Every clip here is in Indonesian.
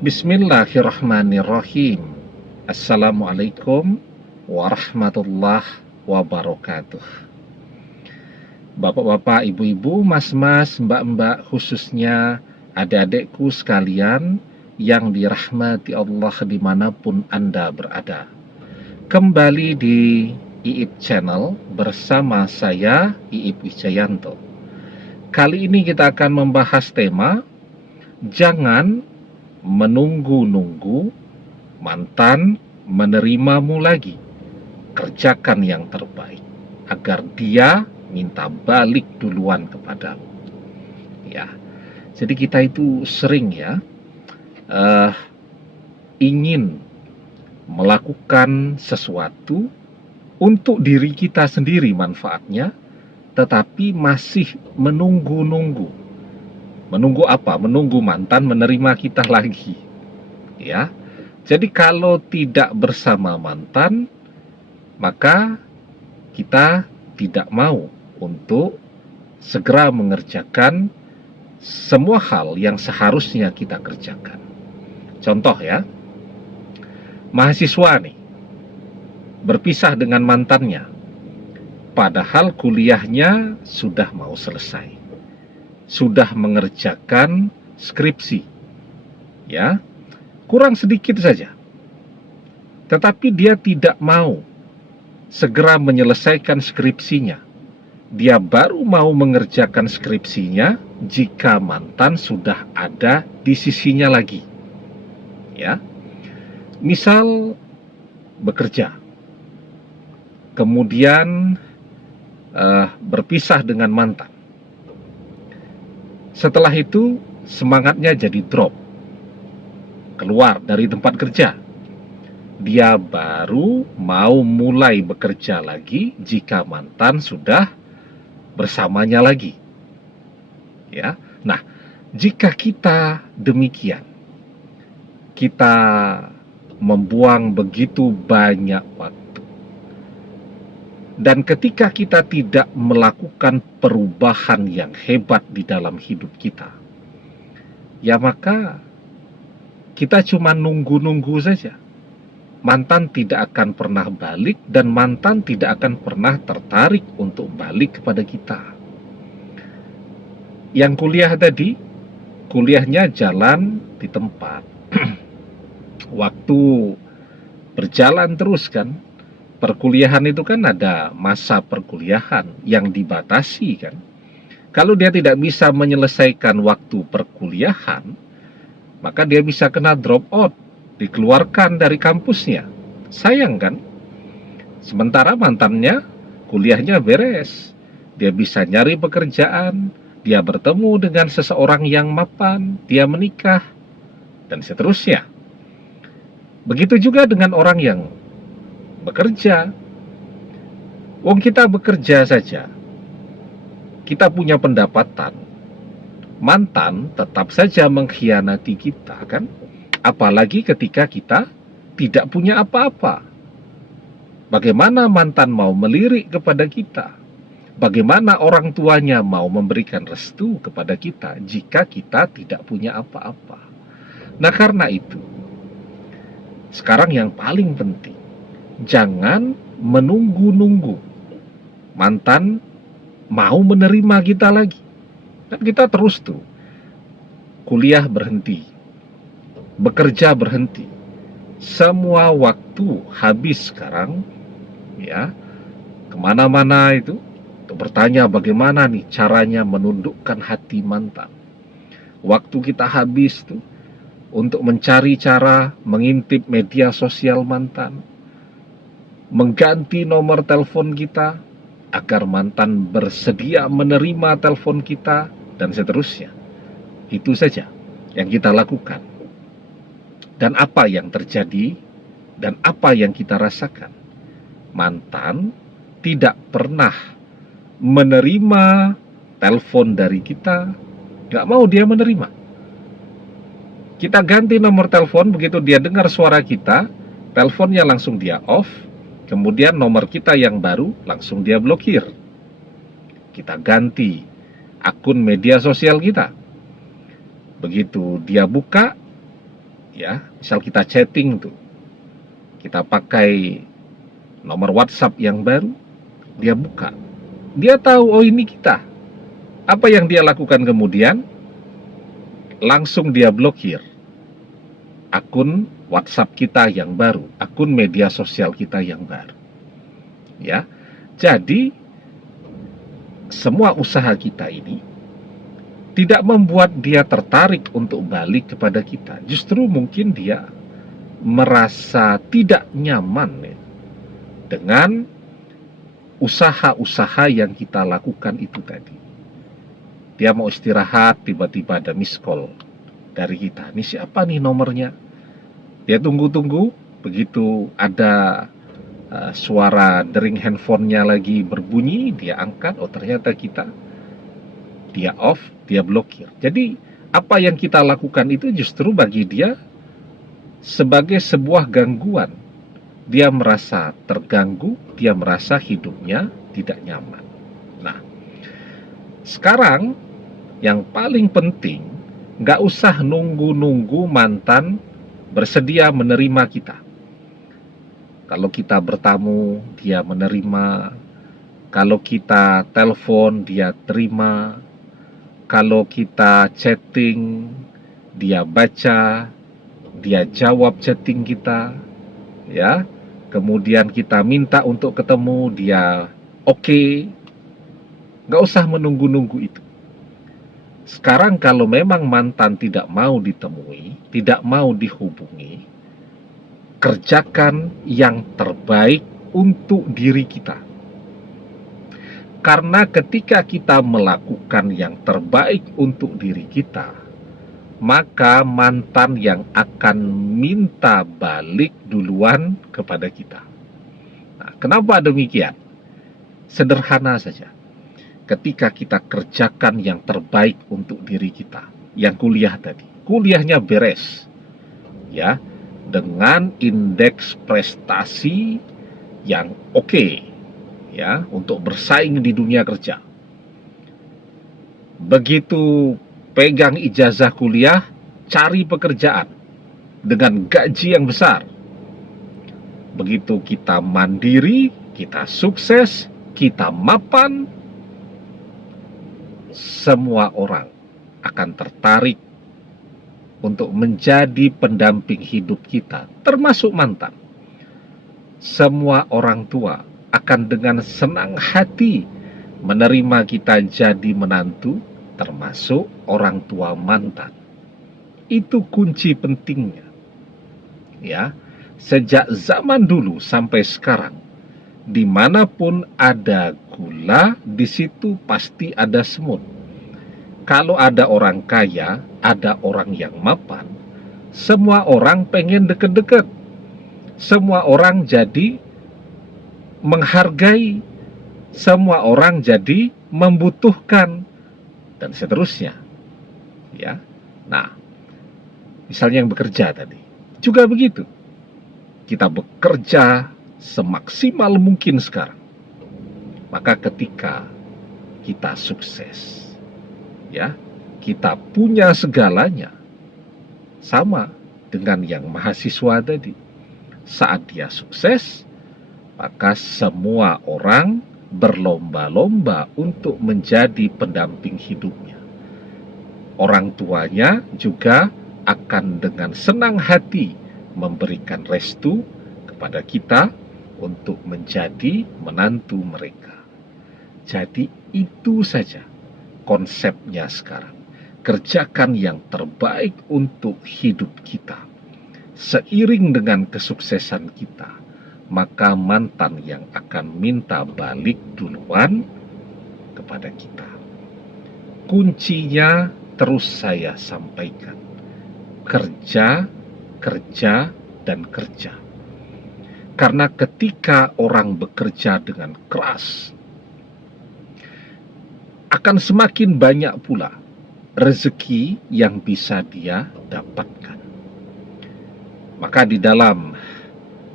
Bismillahirrahmanirrahim. Assalamualaikum warahmatullahi wabarakatuh. Bapak-bapak, ibu-ibu, mas-mas, mbak-mbak, khususnya adik-adikku sekalian yang dirahmati Allah dimanapun Anda berada. Kembali di Iip Channel bersama saya, Iip Wijayanto. Kali ini kita akan membahas tema jangan menunggu-nunggu mantan menerimamu lagi. Kerjakan yang terbaik agar dia minta balik duluan kepadamu. Ya, jadi kita itu sering ingin melakukan sesuatu untuk diri kita sendiri manfaatnya, tetapi masih menunggu-nunggu. Menunggu apa? Menunggu mantan menerima kita lagi. Ya. Jadi kalau tidak bersama mantan, maka kita tidak mau untuk segera mengerjakan semua hal yang seharusnya kita kerjakan. Contoh ya, mahasiswa nih berpisah dengan mantannya, padahal kuliahnya sudah mau selesai, sudah mengerjakan skripsi, ya, kurang sedikit saja, tetapi dia tidak mau segera menyelesaikan skripsinya. Dia baru mau mengerjakan skripsinya jika mantan sudah ada di sisinya lagi, ya. Misal bekerja, kemudian berpisah dengan mantan. Setelah itu semangatnya jadi drop, keluar dari tempat kerja. Dia baru mau mulai bekerja lagi jika mantan sudah bersamanya lagi. Ya. Nah, jika kita demikian, kita membuang begitu banyak waktu. Dan ketika kita tidak melakukan perubahan yang hebat di dalam hidup kita, ya maka kita cuma nunggu-nunggu saja. Mantan tidak akan pernah balik dan mantan tidak akan pernah tertarik untuk balik kepada kita. Yang kuliah tadi, kuliahnya jalan di tempat. Waktu berjalan terus kan. Perkuliahan itu kan ada masa perkuliahan yang dibatasi kan. Kalau dia tidak bisa menyelesaikan waktu perkuliahan, maka dia bisa kena drop out, dikeluarkan dari kampusnya. Sayang kan? Sementara mantannya kuliahnya beres, dia bisa nyari pekerjaan, dia bertemu dengan seseorang yang mapan, dia menikah, dan seterusnya. Begitu juga dengan orang yang bekerja. Wong kita bekerja saja, kita punya pendapatan, mantan tetap saja mengkhianati kita kan? Apalagi ketika kita tidak punya apa-apa. Bagaimana mantan mau melirik kepada kita? Bagaimana orang tuanya mau memberikan restu kepada kita jika kita tidak punya apa-apa? Nah, karena itu, sekarang yang paling penting, jangan menunggu-nunggu mantan mau menerima kita lagi. Kan kita terus tuh, kuliah berhenti, bekerja berhenti, semua waktu habis sekarang, ya, kemana-mana itu, untuk bertanya bagaimana nih caranya menundukkan hati mantan. Waktu kita habis tuh, untuk mencari cara mengintip media sosial mantan, mengganti nomor telepon kita agar mantan bersedia menerima telepon kita, dan seterusnya. Itu saja yang kita lakukan. Dan apa yang terjadi dan apa yang kita rasakan? Mantan tidak pernah menerima telepon dari kita, gak mau dia menerima. Kita ganti nomor telepon, begitu dia dengar suara kita, teleponnya langsung dia off. Kemudian nomor kita yang baru langsung dia blokir. Kita ganti akun media sosial kita. Begitu dia buka, ya. Misal kita chatting tuh, kita pakai nomor WhatsApp yang baru, dia buka. Dia tahu, oh ini kita. Apa yang dia lakukan kemudian? Langsung dia blokir akun WhatsApp kita yang baru, akun media sosial kita yang baru. Ya. Jadi semua usaha kita ini tidak membuat dia tertarik untuk balik kepada kita. Justru mungkin dia merasa tidak nyaman ya, dengan usaha-usaha yang kita lakukan itu tadi. Dia mau istirahat, tiba-tiba ada miss call dari kita. Ini siapa nih nomornya? Dia tunggu-tunggu, begitu ada suara dering handphonenya lagi berbunyi, dia angkat, oh ternyata kita. Dia off, dia blokir. Jadi apa yang kita lakukan itu justru bagi dia sebagai sebuah gangguan. Dia merasa terganggu, dia merasa hidupnya tidak nyaman. Nah, sekarang yang paling penting, nggak usah nunggu-nunggu mantan bersedia menerima kita. Kalau kita bertamu, dia menerima. Kalau kita telepon, dia terima. Kalau kita chatting, dia baca, dia jawab chatting kita, ya. Kemudian kita minta untuk ketemu, dia oke. Nggak usah menunggu-nunggu itu. Sekarang kalau memang mantan tidak mau ditemui, tidak mau dihubungi, kerjakan yang terbaik untuk diri kita. Karena ketika kita melakukan yang terbaik untuk diri kita, maka mantan yang akan minta balik duluan kepada kita. Nah, kenapa demikian? Sederhana saja. Ketika kita kerjakan yang terbaik untuk diri kita, yang kuliah tadi, kuliahnya beres, ya, dengan indeks prestasi yang oke, ya, untuk bersaing di dunia kerja. Begitu pegang ijazah kuliah, cari pekerjaan dengan gaji yang besar. Begitu kita mandiri, kita sukses, kita mapan, semua orang akan tertarik untuk menjadi pendamping hidup kita, termasuk mantan. Semua orang tua akan dengan senang hati menerima kita jadi menantu, termasuk orang tua mantan. Itu kunci pentingnya. Ya, sejak zaman dulu sampai sekarang, dimanapun ada gula, di situ pasti ada semut. Kalau ada orang kaya, ada orang yang mapan, semua orang pengen deket-deket. Semua orang jadi menghargai, semua orang jadi membutuhkan, dan seterusnya. Ya. Nah, misalnya yang bekerja tadi, juga begitu. Kita bekerja semaksimal mungkin sekarang. Maka ketika kita sukses, ya, kita punya segalanya, sama dengan yang mahasiswa tadi. Saat dia sukses, maka semua orang berlomba-lomba untuk menjadi pendamping hidupnya. Orang tuanya juga akan dengan senang hati memberikan restu kepada kita untuk menjadi menantu mereka. Jadi itu saja konsepnya sekarang. Kerjakan yang terbaik untuk hidup kita. Seiring dengan kesuksesan kita, maka mantan yang akan minta balik duluan kepada kita. Kuncinya terus saya sampaikan. Kerja, kerja, dan kerja. Karena ketika orang bekerja dengan keras, akan semakin banyak pula rezeki yang bisa dia dapatkan. Maka di dalam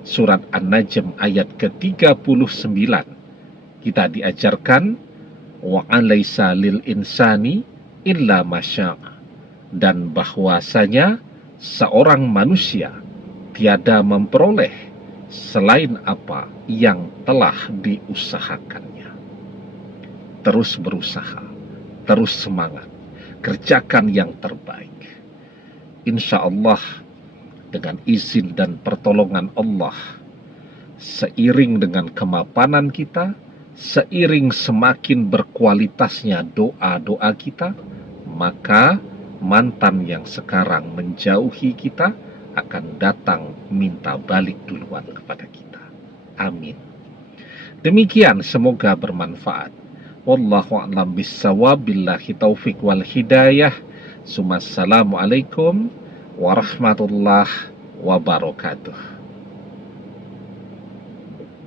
surat An-Najm ayat ke-39 kita diajarkan wa alaysa lil insani illa masya'a, dan bahwasanya seorang manusia tiada memperoleh selain apa yang telah diusahakannya. Terus berusaha, terus semangat, kerjakan yang terbaik. Insya Allah, dengan izin dan pertolongan Allah, seiring dengan kemapanan kita, seiring semakin berkualitasnya doa-doa kita, maka mantan yang sekarang menjauhi kita akan datang minta balik duluan kepada kita. Amin. Demikian, semoga bermanfaat. Wallahu a'lam bissawab, billahi taufik wal hidayah. Assalamualaikum warahmatullahi wabarakatuh.